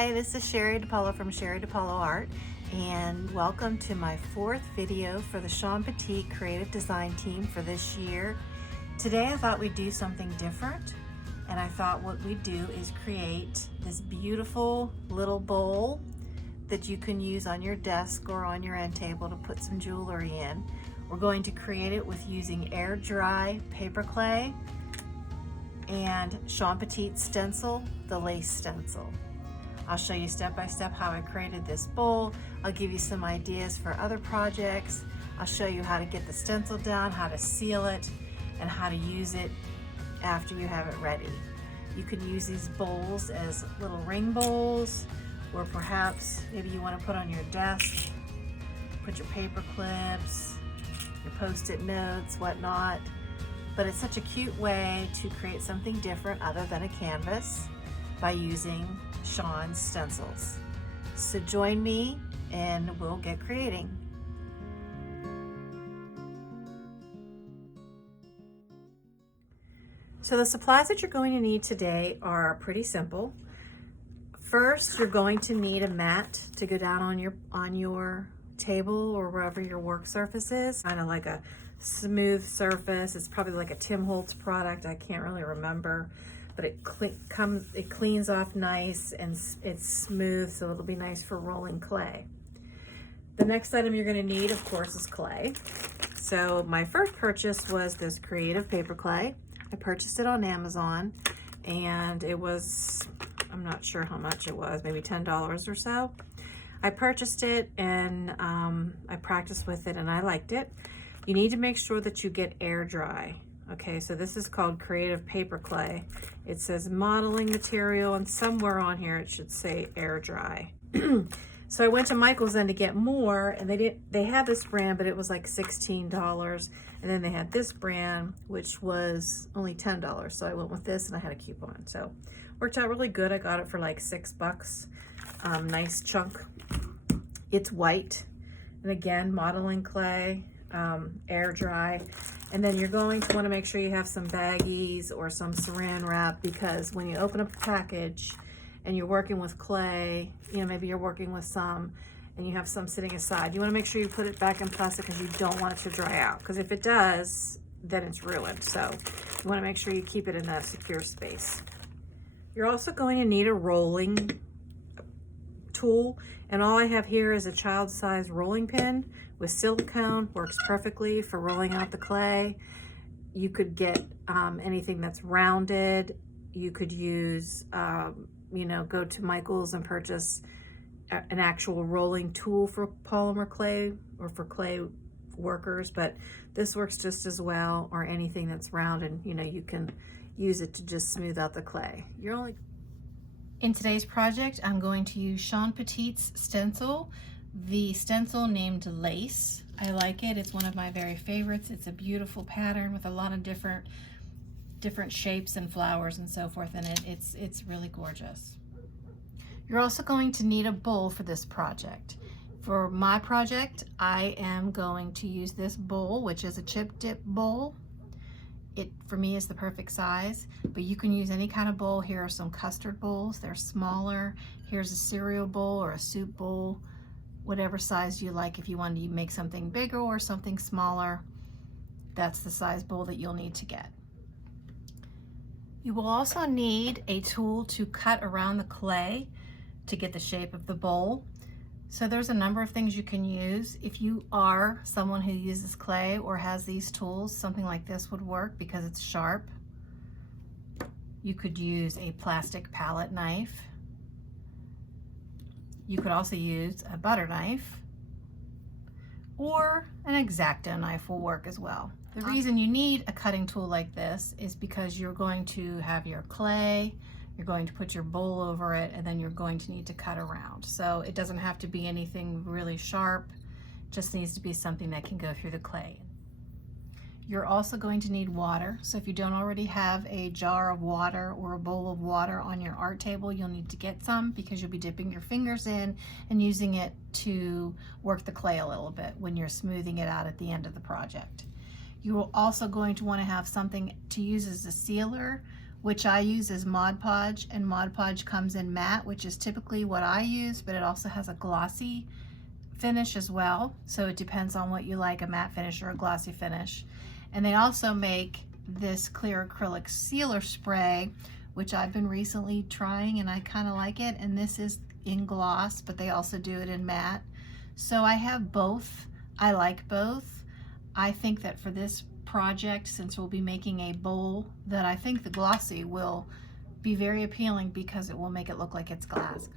Hi, this is Sherry DiPaolo from Sherry DiPaolo Art, and welcome to my 4th video for the Petite creative design team for this year. Today I thought we'd do something different, and I thought what we'd do is create this beautiful little bowl that you can use on your desk or on your end table to put some jewelry in. We're going to create it with using air dry paper clay and Petite stencil, the lace stencil. I'll show you step by step how I created this bowl. I'll give you some ideas for other projects. I'll show you how to get the stencil down, how to seal it, and how to use it after you have it ready. You can use these bowls as little ring bowls, or perhaps maybe you want to put on your desk, put your paper clips, your post-it notes, whatnot. But it's such a cute way to create something different other than a canvas by using Sean's stencils. So join me and we'll get creating. So the supplies that you're going to need today are pretty simple. First, you're going to need a mat to go down on your table or wherever your work surface is. Kind of like a smooth surface. It's probably like a Tim Holtz product. I can't really remember, but it cleans off nice and it's smooth, so it'll be nice for rolling clay. The next item you're going to need, of course, is clay. So my first purchase was this creative paper clay. I purchased it on Amazon, and it was, I'm not sure how much it was, maybe $10 or so. I purchased it and I practiced with it and I liked it. You need to make sure that you get air dry. Okay, so this is called creative paper clay. It says modeling material, and somewhere on here it should say air dry. So I went to Michael's End to get more, and they had this brand, but it was like $16. And then they had this brand, which was only $10. So I went with this and I had a coupon. So worked out really good. I got it for like $6. Nice chunk. It's white. And again, modeling clay, air dry. And then you're going to want to make sure you have some baggies or some saran wrap, because when you open up a package and you're working with clay, you know, maybe you're working with some and you have some sitting aside, you want to make sure you put it back in plastic because you don't want it to dry out, because if it does, then it's ruined. So you want to make sure you keep it in a secure space. You're also going to need a rolling tool, and all I have here is a child-sized rolling pin with silicone. Works perfectly for rolling out the clay. You could get anything that's rounded. You could use, you know, go to Michael's and purchase an actual rolling tool for polymer clay or for clay workers, but this works just as well, or anything that's round, and you know, you can use it to just smooth out the clay. In today's project, I'm going to use Petite's stencil, the stencil named Lace. I like it. It's one of my very favorites. It's a beautiful pattern with a lot of different shapes and flowers and so forth in it. It's really gorgeous. You're also going to need a bowl for this project. For my project, I am going to use this bowl, which is a chip dip bowl. It, for me, is the perfect size, but you can use any kind of bowl. Here are some custard bowls. They're smaller. Here's a cereal bowl or a soup bowl, whatever size you like. If you want to make something bigger or something smaller, that's the size bowl that you'll need to get. You will also need a tool to cut around the clay to get the shape of the bowl. So there's a number of things you can use. If you are someone who uses clay or has these tools, something like this would work because it's sharp. You could use a plastic palette knife. You could also use a butter knife, or an X-Acto knife will work as well. The reason you need a cutting tool like this is because you're going to have your clay, you're going to put your bowl over it, and then you're going to need to cut around. So it doesn't have to be anything really sharp, it just needs to be something that can go through the clay. You're also going to need water. So if you don't already have a jar of water or a bowl of water on your art table, you'll need to get some, because you'll be dipping your fingers in and using it to work the clay a little bit when you're smoothing it out at the end of the project. You are also going to want to have something to use as a sealer which I use is Mod Podge, and Mod Podge comes in matte, which is typically what I use, but it also has a glossy finish as well. So it depends on what you like, a matte finish or a glossy finish. And they also make this clear acrylic sealer spray, which I've been recently trying and I kind of like it. And this is in gloss, but they also do it in matte. So I have both. I like both. I think that for this project, since we'll be making a bowl, that I think the glossy will be very appealing because it will make it look like it's glass.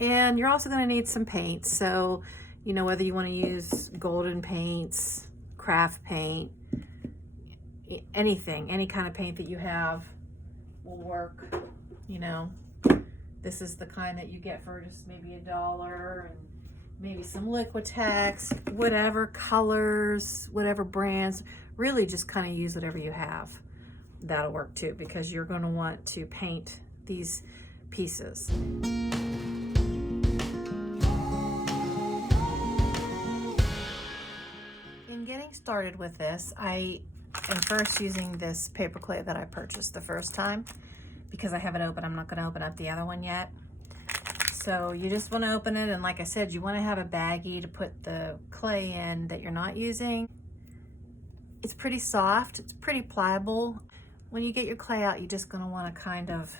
And you're also going to need some paint. So, you know, whether you want to use golden paints, craft paint, anything, any kind of paint that you have will work. You know, this is the kind that you get for just maybe $1, and maybe some Liquitex, whatever colors, whatever brands. Really just kind of use whatever you have. That'll work too, because you're going to want to paint these pieces. In getting started with this, I am first using this paper clay that I purchased the first time. Because I have it open, I'm not going to open up the other one yet. So you just want to open it, and like I said, you want to have a baggie to put the clay in that you're not using. It's pretty soft, it's pretty pliable. When you get your clay out, you're just going to want to kind of,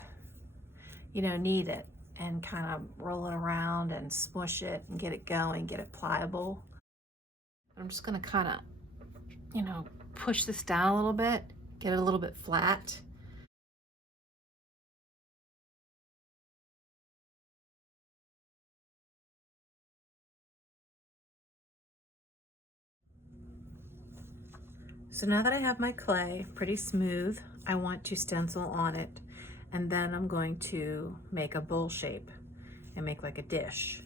you know, knead it and kind of roll it around and smush it and get it going, get it pliable. I'm just going to kind of, you know, push this down a little bit, get it a little bit flat. So now that I have my clay pretty smooth, I want to stencil on it, and then I'm going to make a bowl shape and make like a dish.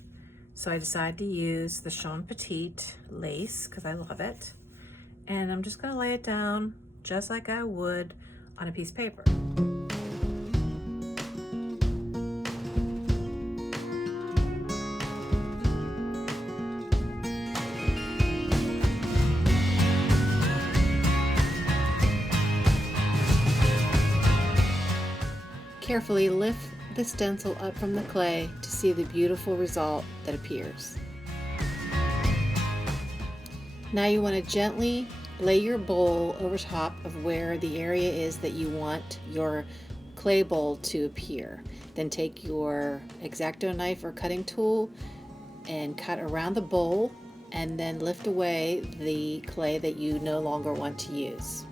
So I decided to use the Petite lace because I love it, and I'm just going to lay it down just like I would on a piece of paper. Carefully lift the stencil up from the clay to see the beautiful result that appears. Now you want to gently lay your bowl over top of where the area is that you want your clay bowl to appear. Then take your X-Acto knife or cutting tool and cut around the bowl, and then lift away the clay that you no longer want to use.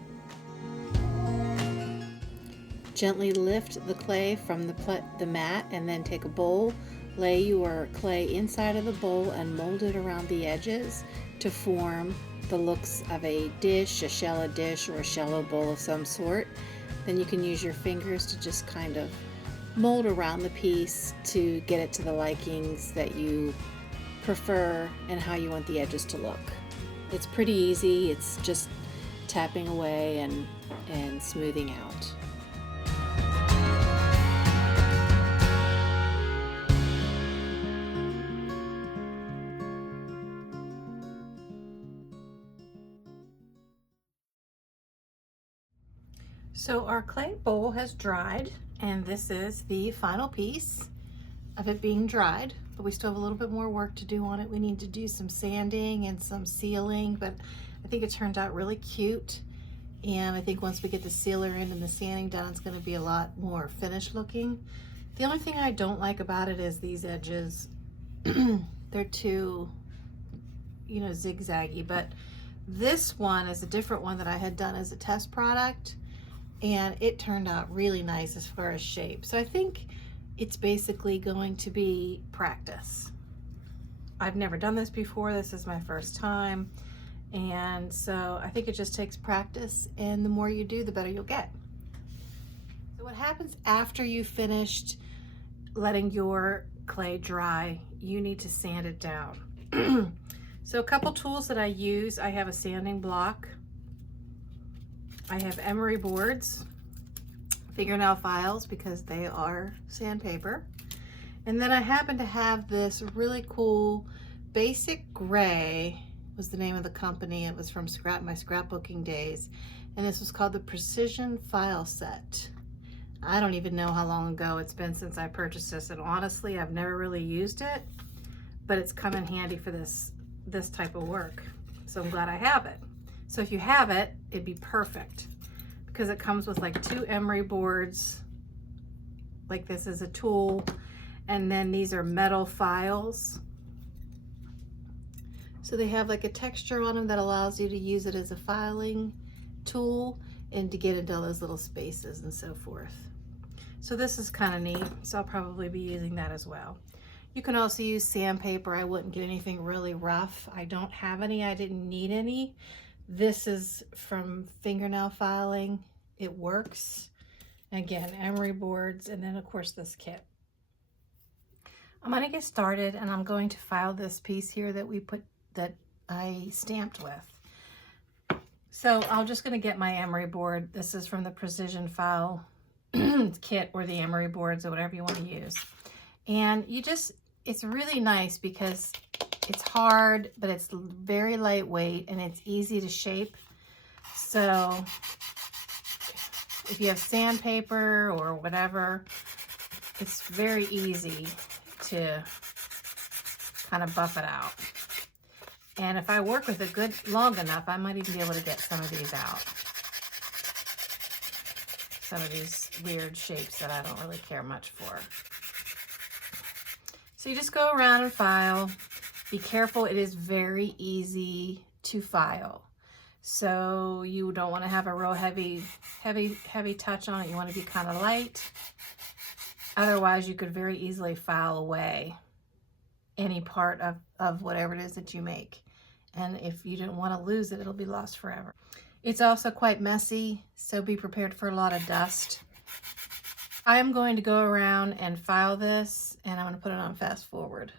Gently lift the clay from the mat, and then take a bowl, lay your clay inside of the bowl and mold it around the edges to form the looks of a dish, a shallow dish, or a shallow bowl of some sort. Then you can use your fingers to just kind of mold around the piece to get it to the likings that you prefer and how you want the edges to look. It's pretty easy. It's just tapping away and smoothing out. So our clay bowl has dried, and this is the final piece of it being dried, but we still have a little bit more work to do on it. We need to do some sanding and some sealing, but I think it turned out really cute. And I think once we get the sealer in and the sanding done, it's going to be a lot more finished looking. The only thing I don't like about it is these edges. They're too, you know, zigzaggy, but this one is a different one that I had done as a test product, and it turned out really nice as far as shape. So I think it's basically going to be practice. I've never done this before. This is my first time. And so I think it just takes practice, and the more you do, the better you'll get. So what happens after you've finished letting your clay dry, you need to sand it down. So a couple tools that I use, I have a sanding block. I have emery boards, fingernail files because they are sandpaper. And then I happen to have this really cool basic gray was the name of the company. It was from my scrapbooking days. And this was called the Precision File Set. I don't even know how long ago it's been since I purchased this. And honestly, I've never really used it, but it's come in handy for this type of work. So I'm glad I have it. So if you have it, it'd be perfect because it comes with like 2 emery boards. Like this is a tool. And then these are metal files. So they have like a texture on them that allows you to use it as a filing tool and to get into all those little spaces and so forth. So this is kind of neat. So I'll probably be using that as well. You can also use sandpaper. I wouldn't get anything really rough. I don't have any. I didn't need any. This is from fingernail filing. It works. Again, emery boards, and then of course this kit. I'm going to get started, and I'm going to file this piece here that I stamped with. So I'm just going to get my emery board. This is from the Precision File kit, or the emery boards, or whatever you want to use. And it's really nice because it's hard, but it's very lightweight and it's easy to shape. So if you have sandpaper or whatever, it's very easy to kind of buff it out. And if I work with it long enough, I might even be able to get some of these out. Some of these weird shapes that I don't really care much for. So you just go around and file. Be careful, it is very easy to file. So you don't want to have a real heavy touch on it. You want to be kind of light. Otherwise, you could very easily file away any part of whatever it is that you make. And if you didn't want to lose it, it'll be lost forever. It's also quite messy, so be prepared for a lot of dust. I am going to go around and file this, and I'm going to put it on fast forward.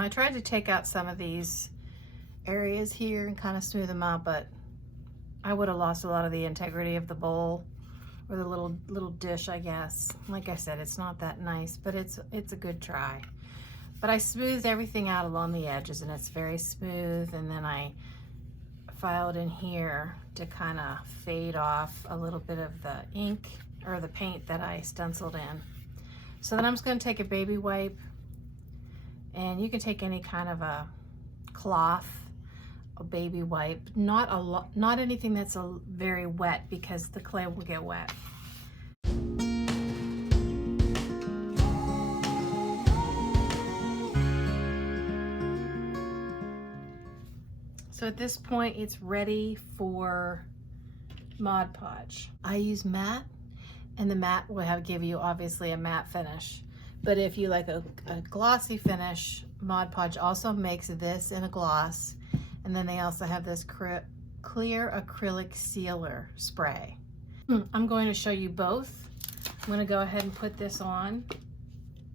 I tried to take out some of these areas here and kind of smooth them out, but I would have lost a lot of the integrity of the bowl, or the little dish, I guess. Like I said, it's not that nice, but it's a good try. But I smoothed everything out along the edges, and it's very smooth. And then I filed in here to kind of fade off a little bit of the ink or the paint that I stenciled in. So then I'm just going to take a baby wipe, and you can take any kind of a cloth, a baby wipe, not anything that's very wet, because the clay will get wet. So at this point, it's ready for Mod Podge. I use matte, and the matte will give you obviously a matte finish. But if you like a glossy finish, Mod Podge also makes this in a gloss. And then they also have this clear acrylic sealer spray. I'm going to show you both. I'm going to go ahead and put this on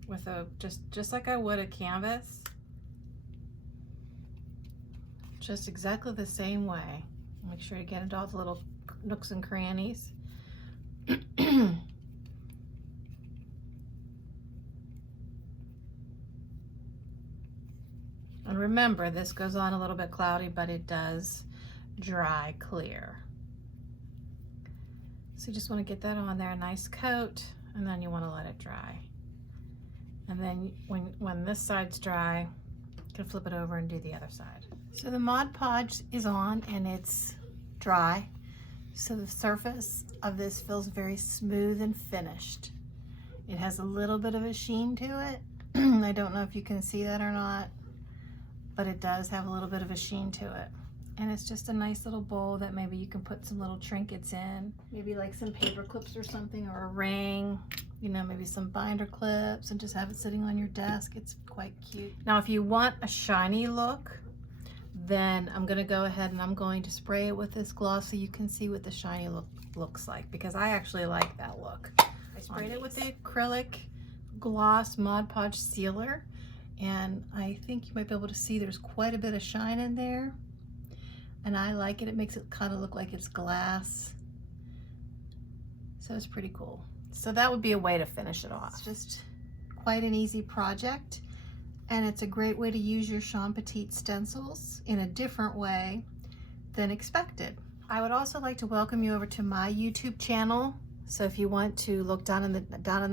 with just like I would a canvas. Just exactly the same way. Make sure to get into all the little nooks and crannies. And remember, this goes on a little bit cloudy, but it does dry clear. So you just want to get that on there, a nice coat, and then you want to let it dry. And then when this side's dry, you can flip it over and do the other side. So the Mod Podge is on and it's dry. So the surface of this feels very smooth and finished. It has a little bit of a sheen to it. I don't know if you can see that or not, but it does have a little bit of a sheen to it. And it's just a nice little bowl that maybe you can put some little trinkets in. Maybe like some paper clips or something, or a ring, you know, maybe some binder clips, and just have it sitting on your desk. It's quite cute. Now, if you want a shiny look, then I'm gonna go ahead and I'm going to spray it with this gloss so you can see what the shiny look looks like, because I actually like that look. I sprayed it with the acrylic gloss Mod Podge sealer, And I think you might be able to see there's quite a bit of shine in there. And I like it. It makes it kind of look like it's glass. So it's pretty cool. So that would be a way to finish it off. It's just quite an easy project. And it's a great way to use your Petite stencils in a different way than expected. I would also like to welcome you over to my YouTube channel. So if you want to look down in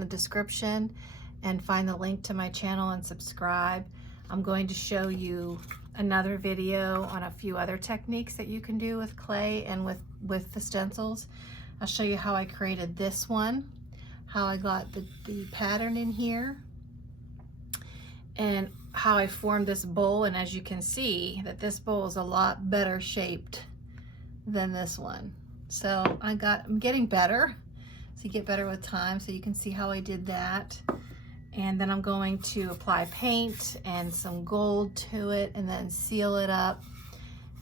the description and find the link to my channel and subscribe, I'm going to show you another video on a few other techniques that you can do with clay and with the stencils. I'll show you how I created this one, how I got the pattern in here, and how I formed this bowl. And as you can see, that this bowl is a lot better shaped than this one. So I'm getting better. So you get better with time. So you can see how I did that. And then I'm going to apply paint and some gold to it and then seal it up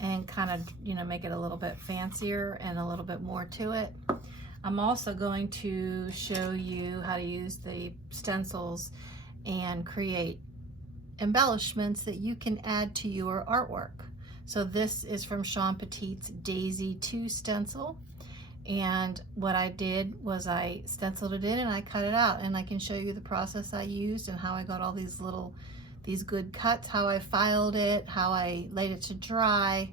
and kind of, you know, make it a little bit fancier and a little bit more to it. I'm also going to show you how to use the stencils and create embellishments that you can add to your artwork. So this is from Petite's Daisy 2 stencil. And what I did was I stenciled it in and I cut it out, and I can show you the process I used and how I got all these good cuts, how I filed it, how I laid it to dry,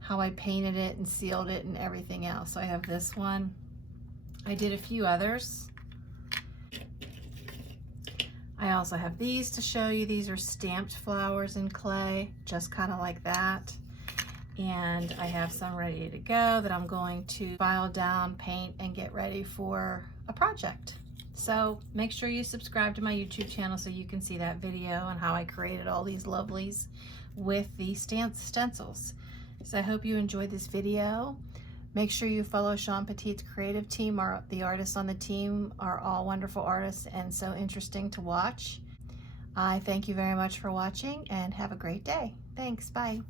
how I painted it and sealed it and everything else. So I have this one. I did a few others. I also have these to show you. These are stamped flowers in clay, just kind of like that. And I have some ready to go that I'm going to file down, paint, and get ready for a project. So make sure you subscribe to my YouTube channel so you can see that video and how I created all these lovelies with the stencils. So I hope you enjoyed this video. Make sure you follow Petite's creative team. The artists on the team are all wonderful artists and so interesting to watch. I thank you very much for watching and have a great day. Thanks, bye.